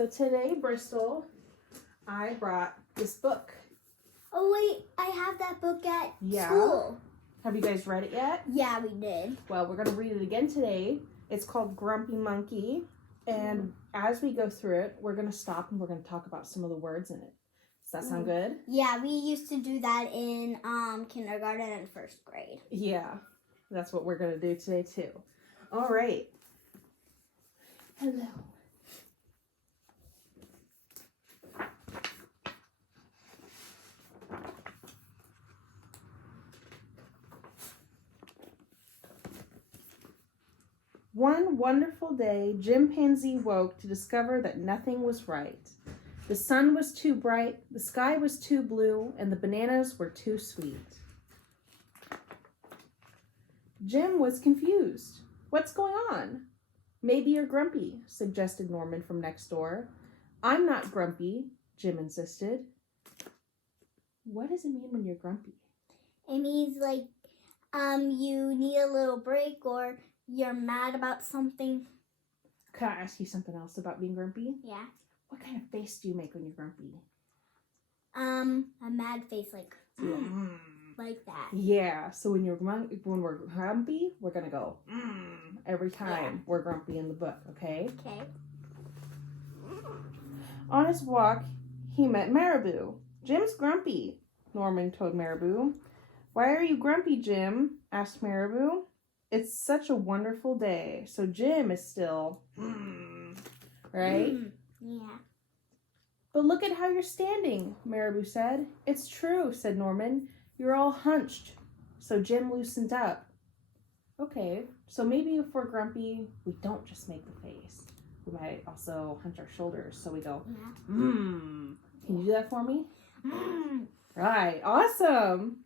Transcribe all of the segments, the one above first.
So today, Bristol, I brought this book. Oh wait, I have that book at Yeah. school. Have you guys read it yet? Yeah, we did. Well, we're going to read it again today. It's called Grumpy Monkey. And as we go through it, we're going to stop and we're going to talk about some of the words in it. Does that sound good? Yeah, we used to do that in kindergarten and first grade. Yeah, that's what we're going to do today too. All right. Hello. One wonderful day, Chimpanzee woke to discover that nothing was right. The sun was too bright, the sky was too blue, and the bananas were too sweet. Jim was confused. What's going on? Maybe you're grumpy, suggested Norman from next door. I'm not grumpy, Jim insisted. What does it mean when you're grumpy? It means like you need a little break or you're mad about something. Can I ask you something else about being grumpy? Yeah. What kind of face do you make when you're grumpy? A mad face like that. Yeah, so when we're grumpy, we're gonna go every time we're grumpy in the book, okay? Okay. On his walk, he met Marabou. Jim's grumpy, Norman told Marabou. Why are you grumpy, Jim? Asked Marabou. It's such a wonderful day, so Jim is still, right? Yeah. But look at how you're standing, Marabou said. It's true, said Norman. You're all hunched. So Jim loosened up. Okay, so maybe if we're grumpy, we don't just make the face. We might also hunch our shoulders. So we go, Can you do that for me? Right, awesome.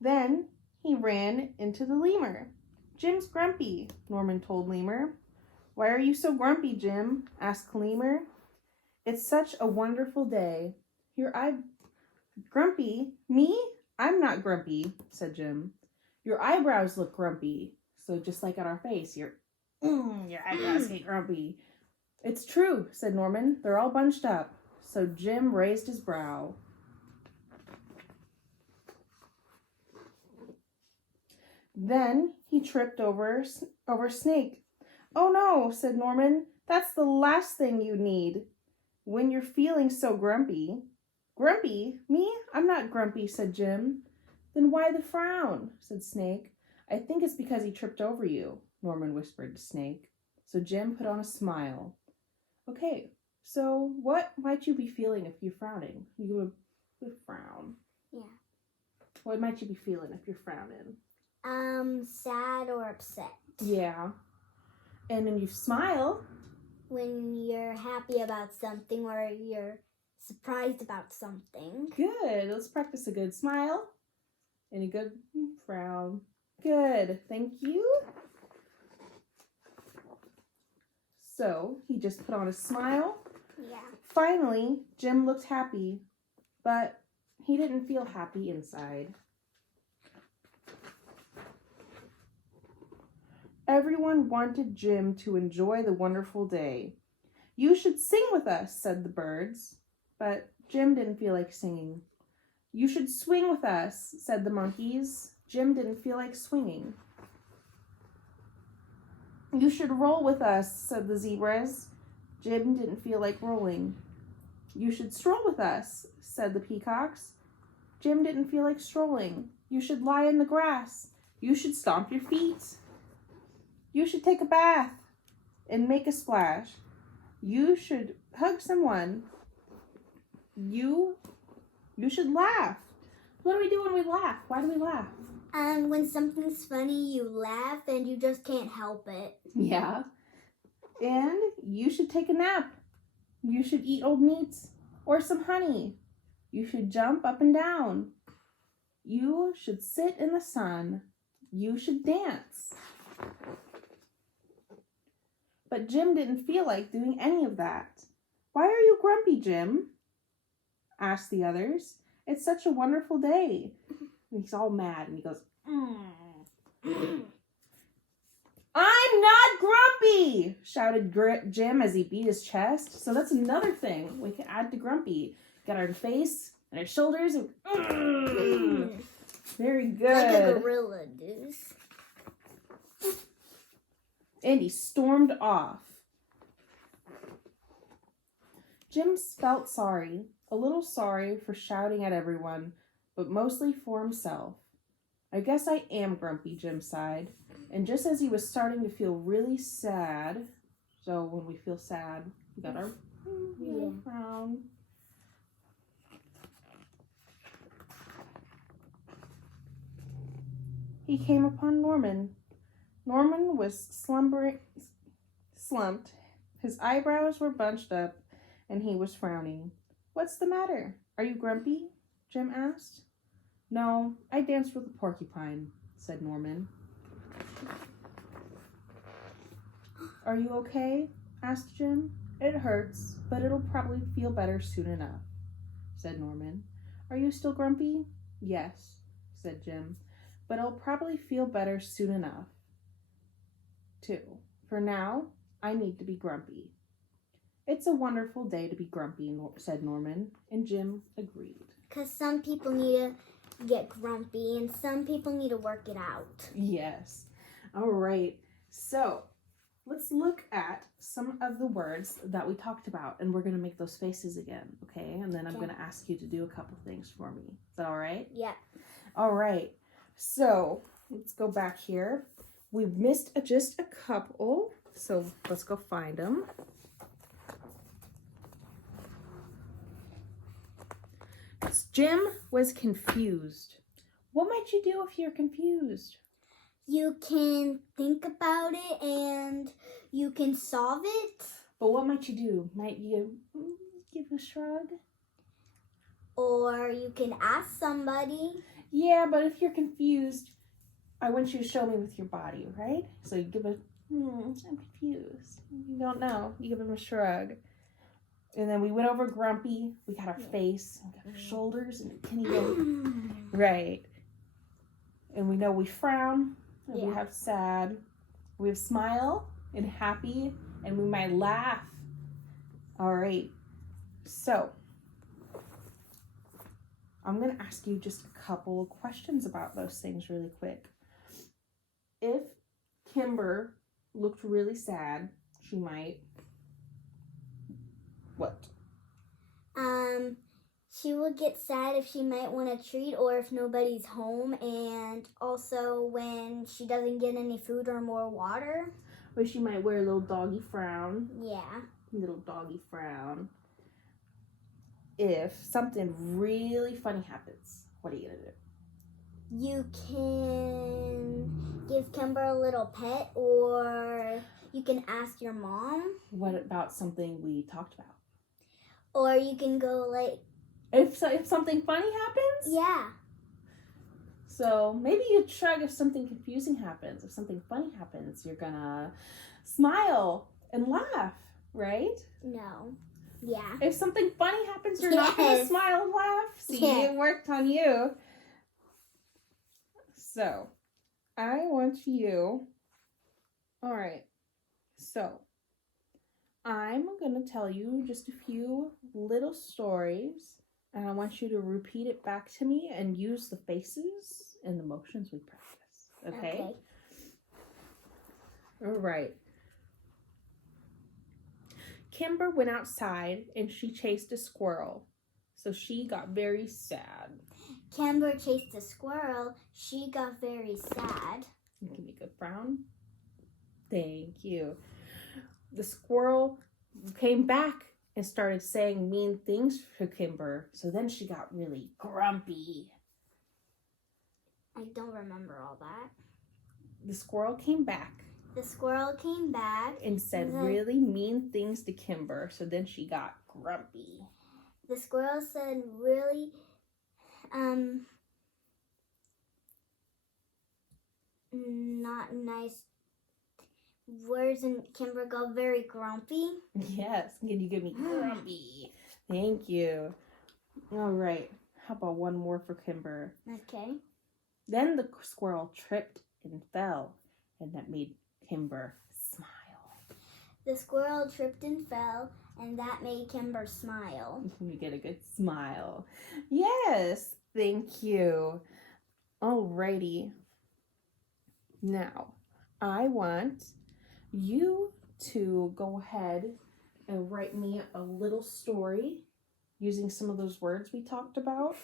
Then he ran into the lemur. Jim's grumpy, Norman told Lemur. Why are you so grumpy, Jim? Asked Lemur. It's such a wonderful day. Grumpy? Me? I'm not grumpy, said Jim. Your eyebrows look grumpy. So just like on our face, your eyebrows get grumpy. It's true, said Norman. They're all bunched up. So Jim raised his brow. Then he tripped over Snake. Oh no, said Norman. That's the last thing you need when you're feeling so grumpy. Grumpy? Me? I'm not grumpy, said Jim. Then why the frown? Said Snake. I think it's because he tripped over you, Norman whispered to Snake. So Jim put on a smile. Okay, so what might you be feeling if you're frowning? You would frown. Yeah. What might you be feeling if you're frowning? Sad or upset. Yeah. And then you smile. When you're happy about something or you're surprised about something. Good. Let's practice a good smile and a good frown. Good. Thank you. So he just put on a smile. Yeah. Finally, Jim looked happy, but he didn't feel happy inside. Everyone wanted Jim to enjoy the wonderful day. You should sing with us, said the birds. But Jim didn't feel like singing. You should swing with us, said the monkeys. Jim didn't feel like swinging. You should roll with us, said the zebras. Jim didn't feel like rolling. You should stroll with us, said the peacocks. Jim didn't feel like strolling. You should lie in the grass. You should stomp your feet. You should take a bath and make a splash. You should hug someone. You should laugh. What do we do when we laugh? Why do we laugh? When something's funny, you laugh and you just can't help it. Yeah. And you should take a nap. You should eat old meats or some honey. You should jump up and down. You should sit in the sun. You should dance. But Jim didn't feel like doing any of that. Why are you grumpy, Jim? Asked the others. It's such a wonderful day. And he's all mad and he goes, I'm not grumpy, shouted Jim as he beat his chest. So that's another thing we can add to grumpy. Got our face and our shoulders. And, very good. Like a gorilla, Deuce. And he stormed off. Jim felt sorry, a little sorry for shouting at everyone, but mostly for himself. I guess I am grumpy, Jim sighed. And just as he was starting to feel really sad, so when we feel sad, we got our frown. He came upon Norman. Norman was slumped. His eyebrows were bunched up, and he was frowning. What's the matter? Are you grumpy? Jim asked. No, I danced with a porcupine, said Norman. Are you okay? Asked Jim. It hurts, but it'll probably feel better soon enough, said Norman. Are you still grumpy? Yes, said Jim, but I'll probably feel better soon enough, too. For now, I need to be grumpy. It's a wonderful day to be grumpy, said Norman, and Jim agreed. Because some people need to get grumpy and some people need to work it out. Yes. All right. So let's look at some of the words that we talked about, and we're going to make those faces again, okay? And then I'm going to ask you to do a couple things for me. Is that all right? Yeah. All right. So let's go back here. We missed just a couple, so let's go find them. Jim was confused. What might you do if you're confused? You can think about it and you can solve it. But what might you do? Might you give a shrug? Or you can ask somebody. Yeah, but if you're confused, I want you to show me with your body, right? So you give I'm confused. You don't know. You give him a shrug. And then we went over grumpy. We got our face, we got our shoulders, and a tinny bit. Right. And we know we frown, and we have sad. We have smile and happy, and we might laugh. All right. So I'm going to ask you just a couple of questions about those things really quick. If Kimber looked really sad, she might... What? She would get sad if she might want a treat or if nobody's home, and also when she doesn't get any food or more water. Or she might wear a little doggy frown. Yeah. Little doggy frown. If something really funny happens, what are you going to do? You can give Kimber a little pet, or you can ask your mom. What about something we talked about? Or you can go like... If something funny happens? Yeah. So maybe you shrug if something confusing happens. If something funny happens, you're going to smile and laugh, right? No. Yeah. If something funny happens, you're not going to smile and laugh. See, it worked on you. So, I want you... All right. So, I'm going to tell you just a few little stories, and I want you to repeat it back to me and use the faces and the motions we practice. Okay? All right. Kimber went outside and she chased a squirrel, so she got very sad. Kimber chased a squirrel. She got very sad. Give me a good frown. Thank you. The squirrel came back and started saying mean things to Kimber, so then she got really grumpy. I don't remember all that. The squirrel came back. The squirrel came back and said really mean things to Kimber, so then she got grumpy. The squirrel said really not nice words, and Kimber got very grumpy. Yes, can you give me grumpy? Thank you. All right, how about one more for Kimber? Okay. Then the squirrel tripped and fell, and that made Kimber The squirrel tripped and fell, and that made Kimber smile. You get a good smile. Yes, thank you. Alrighty. Now, I want you to go ahead and write me a little story using some of those words we talked about.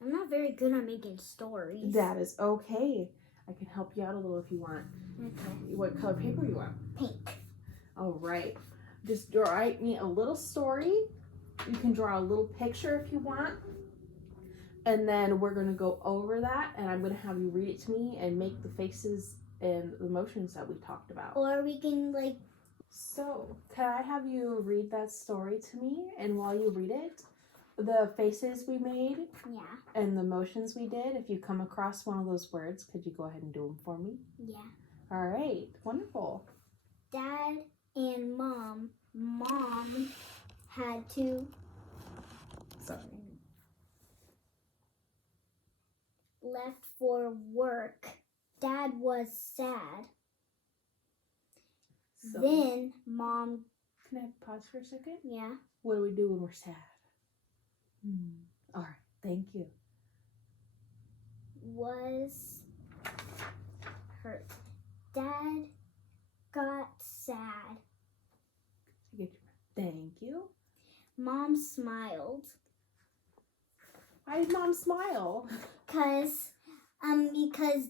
I'm not very good at making stories. That is okay. I can help you out a little if you want. Okay. What color paper you want? Pink. All right. Just write me a little story. You can draw a little picture if you want. And then we're going to go over that, and I'm going to have you read it to me and make the faces and the motions that we talked about. Or we can, like... So, can I have you read that story to me? And while you read it, the faces we made Yeah. and the motions we did, if you come across one of those words, could you go ahead and do them for me? Yeah. All right. Wonderful. Dad and Mom. Mom had to... Sorry. Left for work. Dad was sad. So, Then Mom... can I pause for a second? Yeah. What do we do when we're sad? All right. Thank you. Was hurt. Dad got sad. Get your thank you. Mom smiled. Why did Mom smile? Because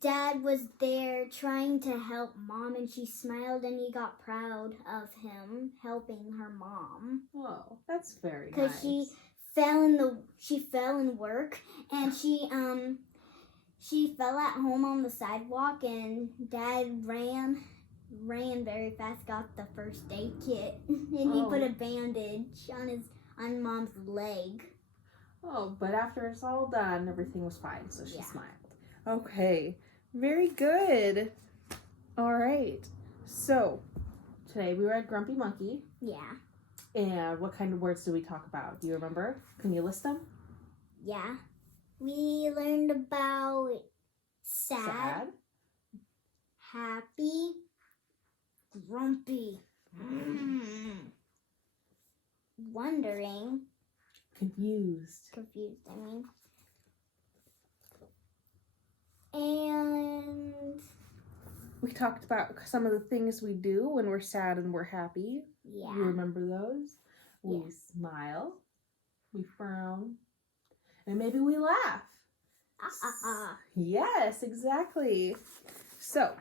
Dad was there trying to help Mom, and she smiled, and he got proud of him helping her mom. Oh, that's very nice. Because she fell in work, and she fell at home on the sidewalk, and Dad ran very fast, got the first aid kit, and he put a bandage on Mom's leg. Oh, but after it's all done, everything was fine, so she smiled. Okay, very good. All right, so today we read Grumpy Monkey. Yeah. And what kind of words did we talk about? Do you remember? Can you list them? Yeah. We learned about sad. Happy, grumpy, wondering, Confused. And We talked about some of the things we do when we're sad and we're happy. yeah. You remember those? We Yes. smile, we frown, and maybe we laugh. Yes, exactly. So,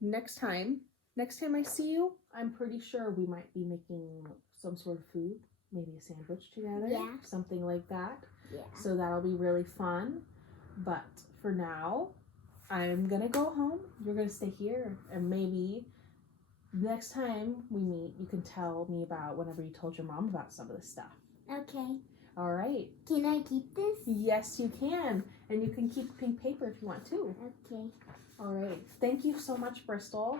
next time I see you, I'm pretty sure we might be making some sort of food, maybe a sandwich together, Yeah. something like that. Yeah. So that'll be really fun. But for now, I'm gonna go home. You're gonna stay here, and maybe next time we meet, you can tell me about whenever you told your mom about some of this stuff. Okay. All right. Can I keep this? Yes, you can. And you can keep pink paper if you want to. Okay. All right. Thank you so much, Bristol.